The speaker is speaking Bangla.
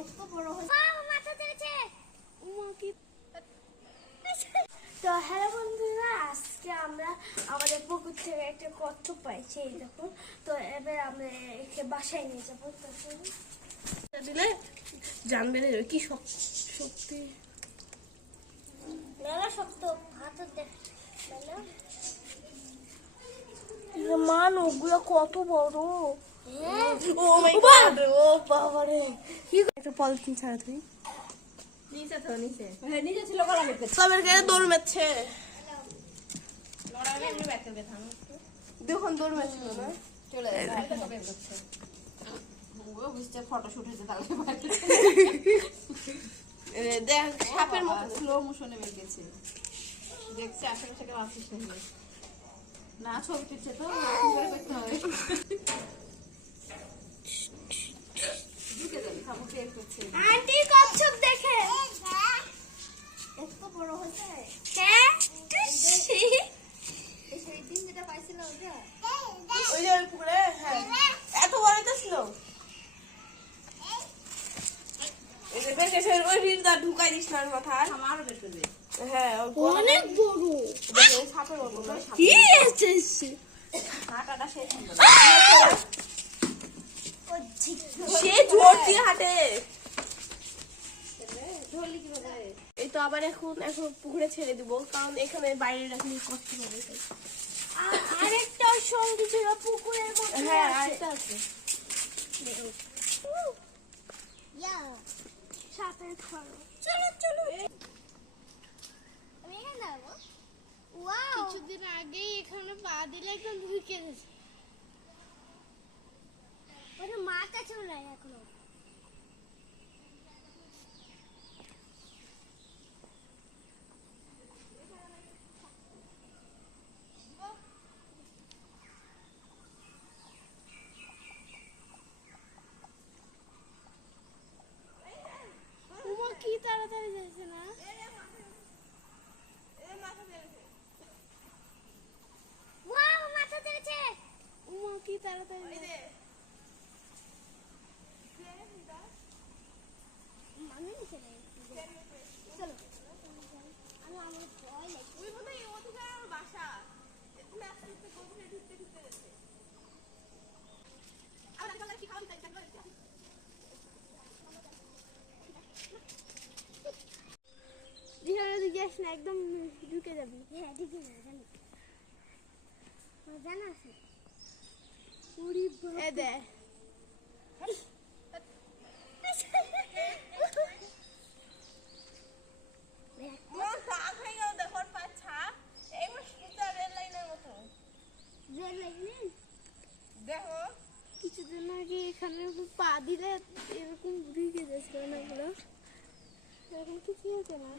একটু বড় মাথা ধরেছে। তো হ্যালো বন্ধুরা আজকে আমরা আমাদের পুকুর থেকে একটা কচ্ছপ পাইছি এই দেখুন। তো এবার আমরা একে বাসায় নিয়ে যাব। দিলে জানবে না কি শক্তি। মেলা শক্ত হাতে দেখ মান ওগুলো কত বড়? ও ও বাবা রে কি একটা পলিথিন ছাড়া তুই নিচে তো নিচে। হ্যাঁ নিজে ছিল গলা বেঁধে সবের গায়ে দৌড় করবে দেখুন দৌড় মেছিল না? চলে যাবে হালকা সবে করছে ও বুঝছে ফটো শুট হয়েছে তাহলে দেখ সাপের মতো। স্লো মোশনে বের গেছে দেখছে আশেপাশে কেউ আসিস না না ছবি তুলছে তো এরকম করে করতে হবে ঢুকে যাবে থামো টের করছে আন্টি কচ্ছপ দেখে একটু বড় হয়েছে হ্যাঁ এই সেই দিন যেটা পাইছিল ওটা ওই যে ওই পুকুরে হ্যাঁ। এত বড় ছিল? এই যে বের গেছে, ওই রিলটা ঢুকাই দিস না মাথায়। আমারও বের হ্যাঁ অনেক বড়। সাপের মতো। কি এসেছে হাঁটাটা শেষ সে জোর দিয়ে হাঁটে। এই তো আবার এখন এখন পুকুরে ছেড়ে দিব কারণ এখানে বাইরে রাখলে কষ্ট হবে। আরেকটা সঙ্গী ছিল পুকুরের মধ্যে হ্যাঁ আরেকটা আছে। ইয়া সাপের খড়। চলো চলো। আমি এখানে দাঁড়াবো। ওয়াও। কিছুদিন আগেই এখানে পা দিলে একদম ঢুকে গেছে। ওটা মাথা চলে। যাস না একদম ঢুকে যাবি। হ্যাঁ ঢুকে যাবি জানি জানা আছে? কিছুদিন আগে এখানে পা দিলে এরকম ভিজে যাচ্ছে অনেকগুলো এরকম কিছু হয়েছে না।